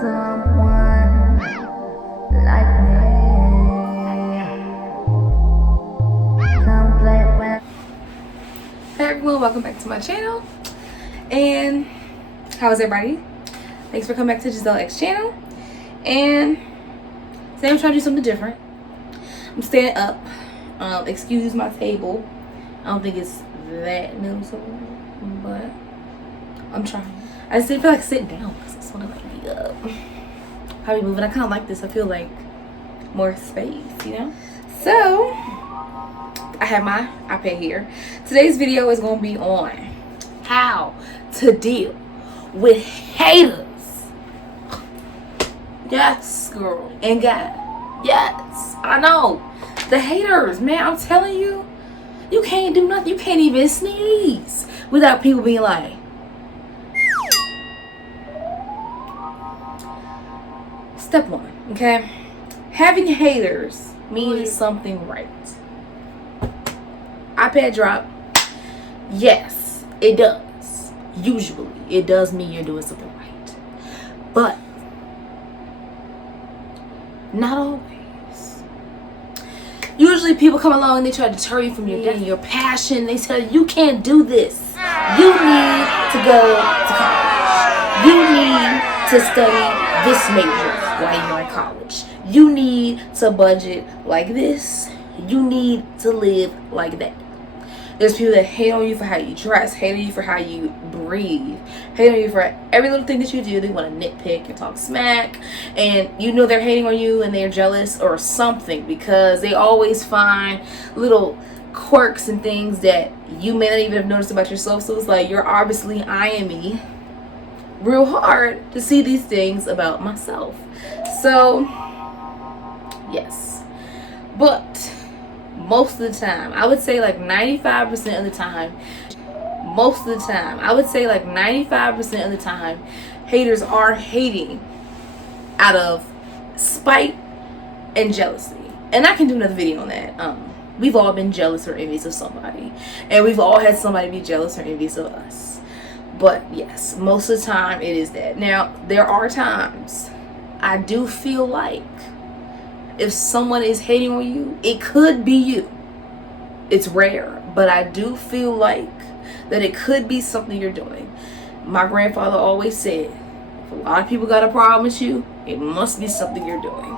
someone like me. Come play with. Hey everyone, welcome back to my channel. And how is everybody? Thanks for coming back to Giselle X channel. And today I'm trying to do something different. I'm standing up. Excuse my table. I don't think it's that noticeable, but I'm trying. I just didn't feel like sitting down because I just want to like be up. How we moving? I kind of like this. I feel like more space, you know? So I have my iPad here. Today's video is going to be on how to deal with haters. Yes, girl and guy. Yes, I know. The haters, man, I'm telling you, you can't do nothing. You can't even sneeze without people being like, step one, okay? Having haters means something right. iPad drop. Yes, it does. Usually, it does mean you're doing something right. But not always. Usually people come along and they try to deter you from your passion. They tell you can't do this. You need to go to college. You need to study this major while you're in college. You need to budget like this. You need to live like that. There's people that hate on you for how you dress, hate on you for how you breathe, hate on you for every little thing that you do. They want to nitpick and talk smack, and you know they're hating on you and they're jealous or something because they always find little quirks and things that you may not even have noticed about yourself. So it's like you're obviously eyeing me real hard to see these things about myself. So yes, but most of the time, I would say like 95% of the time, haters are hating out of spite and jealousy. And I can do another video on that. We've all been jealous or envious of somebody, and we've all had somebody be jealous or envious of us. But yes, most of the time it is that. Now, there are times I do feel like if someone is hating on you, it could be you. It's rare, but I do feel like that it could be something you're doing. My grandfather always said, if a lot of people got a problem with you, it must be something you're doing.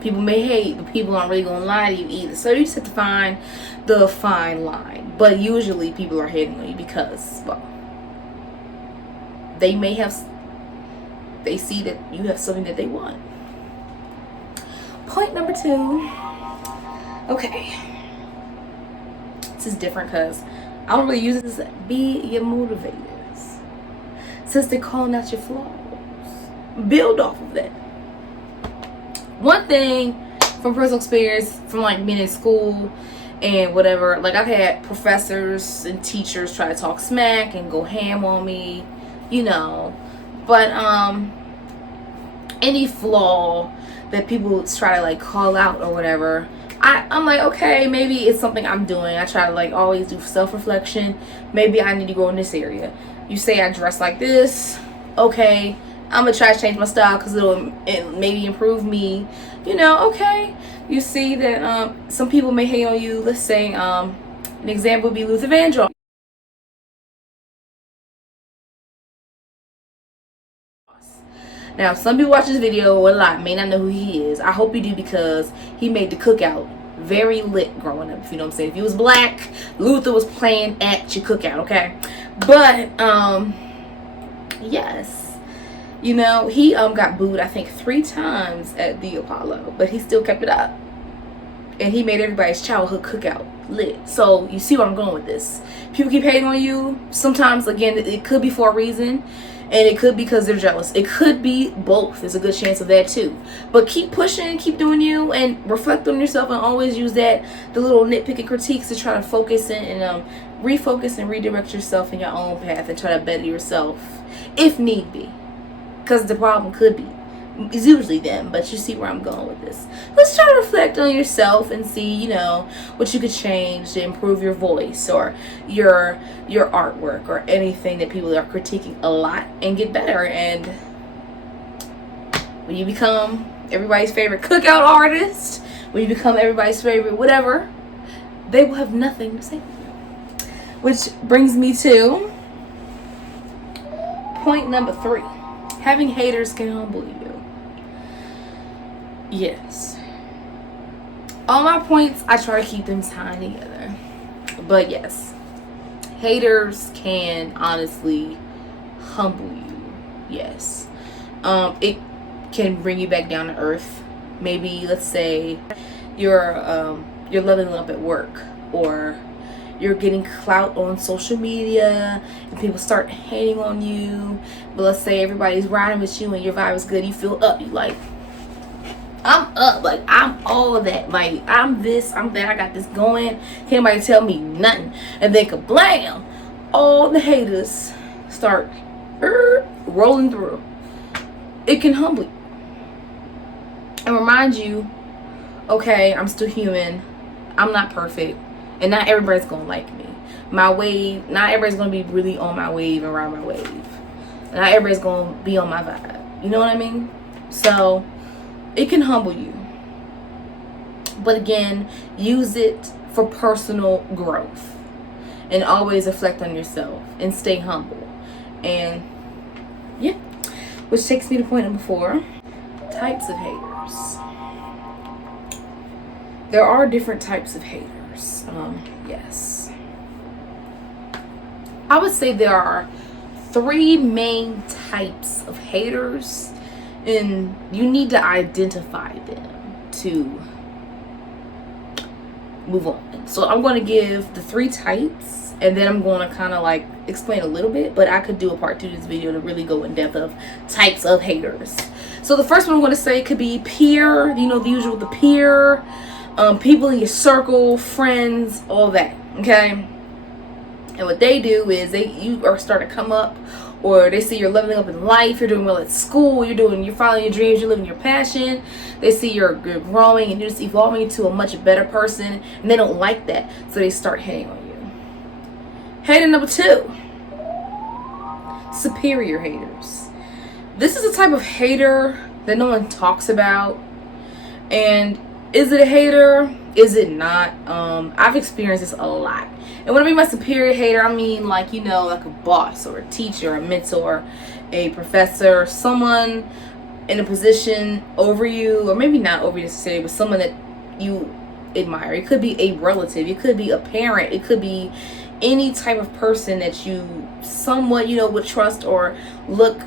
People may hate, but people aren't really gonna lie to you either. So you just have to find the fine line. But usually people are hating on you because, well, they see that you have something that they want. Point number 2. Okay. This is different because I don't really use this. Be your motivators. Since they're calling out your flaws, build off of that. One thing from personal experience, from like being in school and whatever, like I've had professors and teachers try to talk smack and go ham on me, you know. But any flaw that people try to like call out or whatever, I'm like, okay, maybe it's something I'm doing. I try to like always do self-reflection. Maybe I need to grow in this area. You say I dress like this, okay, I'm gonna try to change my style because it'll maybe improve me, you know. Okay, you see that some people may hate on you. Let's say an example would be Luther Vandross. Now, some people watch this video, or a lot, may not know who he is. I hope you do because he made the cookout very lit growing up, if you know what I'm saying. If he was black, Luther was playing at your cookout, okay? But, yes. You know, he got booed, I think, 3 times at the Apollo, but he still kept it up. And he made everybody's childhood cookout lit. So, you see where I'm going with this. People keep hating on you. Sometimes, again, it could be for a reason. And it could be because they're jealous. It could be both. There's a good chance of that too. But keep pushing, keep doing you, and reflect on yourself, and always use the little nitpicking critiques to try to focus and refocus and redirect yourself in your own path and try to better yourself if need be. Because the problem could be It's usually them, but you see where I'm going with this. Let's try to reflect on yourself and see, you know, what you could change to improve your voice or your artwork or anything that people are critiquing a lot, and get better. And when you become everybody's favorite cookout artist, when you become everybody's favorite whatever, they will have nothing to say. Which brings me to point number 3. Having haters can humble you. Yes. All my points, I try to keep them tied together. But yes, haters can honestly humble you. Yes. It can bring you back down to earth. Maybe, let's say, you're leveling up at work, or you're getting clout on social media and people start hating on you. But let's say everybody's riding with you and your vibe is good. You feel up. You like, I'm up. Like, I'm all of that. Like, I'm this, I'm that. I got this going. Can't nobody tell me nothing. And then kablam, all the haters start rolling through. It can humble you and remind you, okay, I'm still human. I'm not perfect. And not everybody's going to like me. My wave, not everybody's going to be really on my wave and ride my wave. Not everybody's going to be on my vibe. You know what I mean? So, it can humble you. But again, use it for personal growth. And always reflect on yourself. And stay humble. And, yeah. Which takes me to point number 4. Types of haters. There are different types of haters. Yes. I would say there are 3 main types of haters, and you need to identify them to move on. So I'm going to give the 3 types, and then I'm going to kind of like explain a little bit, but I could do a part 2 of this video to really go in depth of types of haters. So the first one I'm going to say could be peer, you know, the usual, the peer, people in your circle, friends, all that, okay? And what they do is you are starting to come up, or they see you're leveling up in life, you're doing well at school, you're following your dreams, you're living your passion. They see you're growing and you're just evolving into a much better person, and they don't like that, so they start hating on you. Hater number 2, superior haters. This is a type of hater that no one talks about. And is it a hater? Is it not? I've experienced this a lot. And when I mean by superior hater, I mean like, you know, like a boss or a teacher, a mentor, a professor, someone in a position over you, or maybe not over you necessarily, but someone that you admire. It could be a relative, it could be a parent, it could be any type of person that you somewhat, you know, would trust or look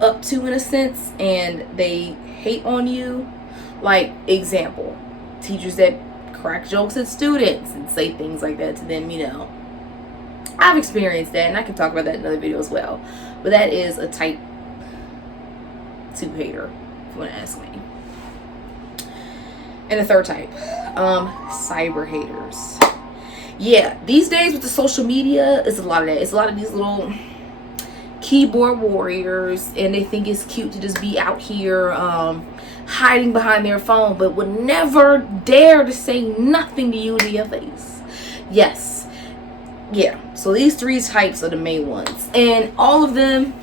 up to in a sense, and they hate on you. Like, example, teachers that crack jokes at students and say things like that to them, you know. I've experienced that, and I can talk about that in another video as well. But that is a type 2 hater, if you want to ask me. And the third type, cyber haters. Yeah, these days with the social media, it's a lot of that. It's a lot of these little keyboard warriors, and they think it's cute to just be out here hiding behind their phone, but would never dare to say nothing to you to your face. Yes. Yeah, so these 3 types are the main ones, and all of them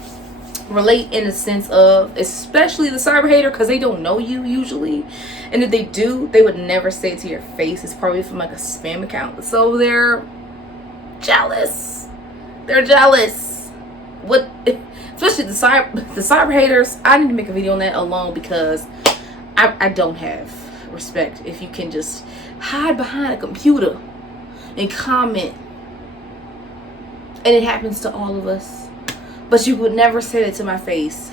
relate in the sense of, especially the cyber hater, because they don't know you usually, and if they do, they would never say it to your face. It's probably from like a spam account, so they're jealous. They're jealous. What, especially the cyber haters. I need to make a video on that alone, because I don't have respect if you can just hide behind a computer and comment. And it happens to all of us, but you would never say that to my face.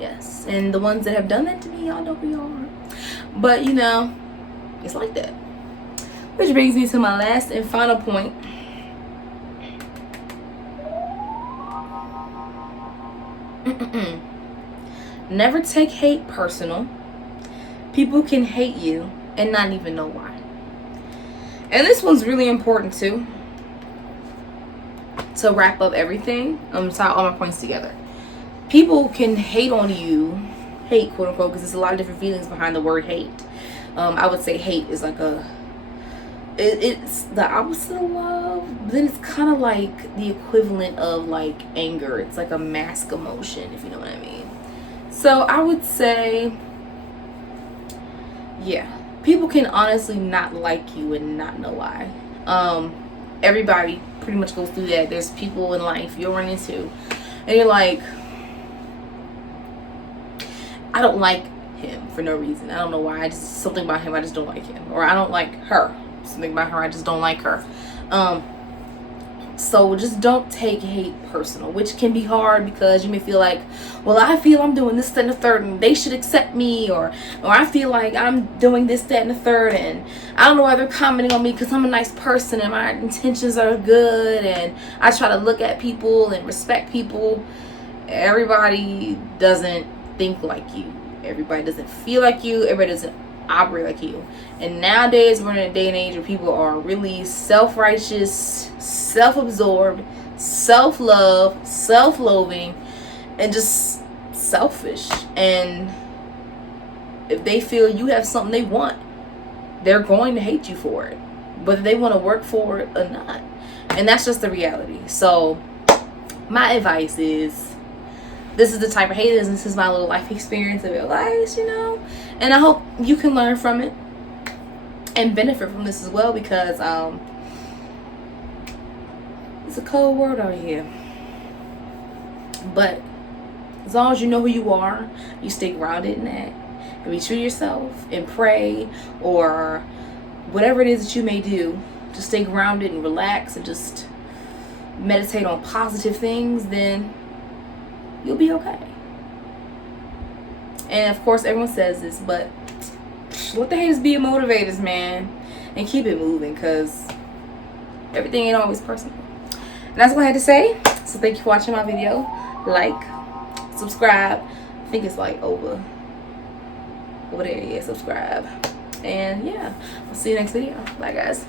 Yes, and the ones that have done that to me, y'all know who you are. But you know, it's like that. Which brings me to my last and final point. Never take hate personal. People can hate you and not even know why. And this one's really important too. To wrap up everything, tie all my points together. people can hate on you, hate quote unquote, because there's a lot of different feelings behind the word hate. I would say hate is like it's the opposite of love, but then it's kind of like the equivalent of like anger. It's like a mask emotion, if you know what I mean. So I would say, yeah, people can honestly not like you and not know why. Everybody pretty much goes through that. There's people in life you'll run into and you're like, I don't like him for no reason. I don't know why. I just, something about him, I just don't like him. Or I don't like her. Something about her, I just don't like her. So just don't take hate personal, which can be hard because you may feel like, well, I feel I'm doing this, that, and the third, and they should accept me, or I feel like I'm doing this, that, and the third, and I don't know why they're commenting on me because I'm a nice person and my intentions are good, and I try to look at people and respect people. Everybody doesn't think like you. Everybody doesn't feel like you. Everybody doesn't operate like you. And nowadays we're in a day and age where people are really self-righteous, self-absorbed, self-love, self-loathing, and just selfish. And if they feel you have something they want, they're going to hate you for it, whether they want to work for it or not. And that's just the reality. So my advice is, this is the type of haters, and this is my little life experience of advice, you know, and I hope you can learn from it and benefit from this as well, because it's a cold world out here. But as long as you know who you are, you stay grounded in that and be true to yourself and pray, or whatever it is that you may do, just stay grounded and relax and just meditate on positive things, then you'll be okay. And of course everyone says this, but let the haters be your motivators, man, and keep it moving, because everything ain't always personal. And that's what I had to say. So thank you for watching my video. Like, subscribe. I think it's like over there. Yeah, subscribe. And yeah, I'll see you next video. Bye, guys.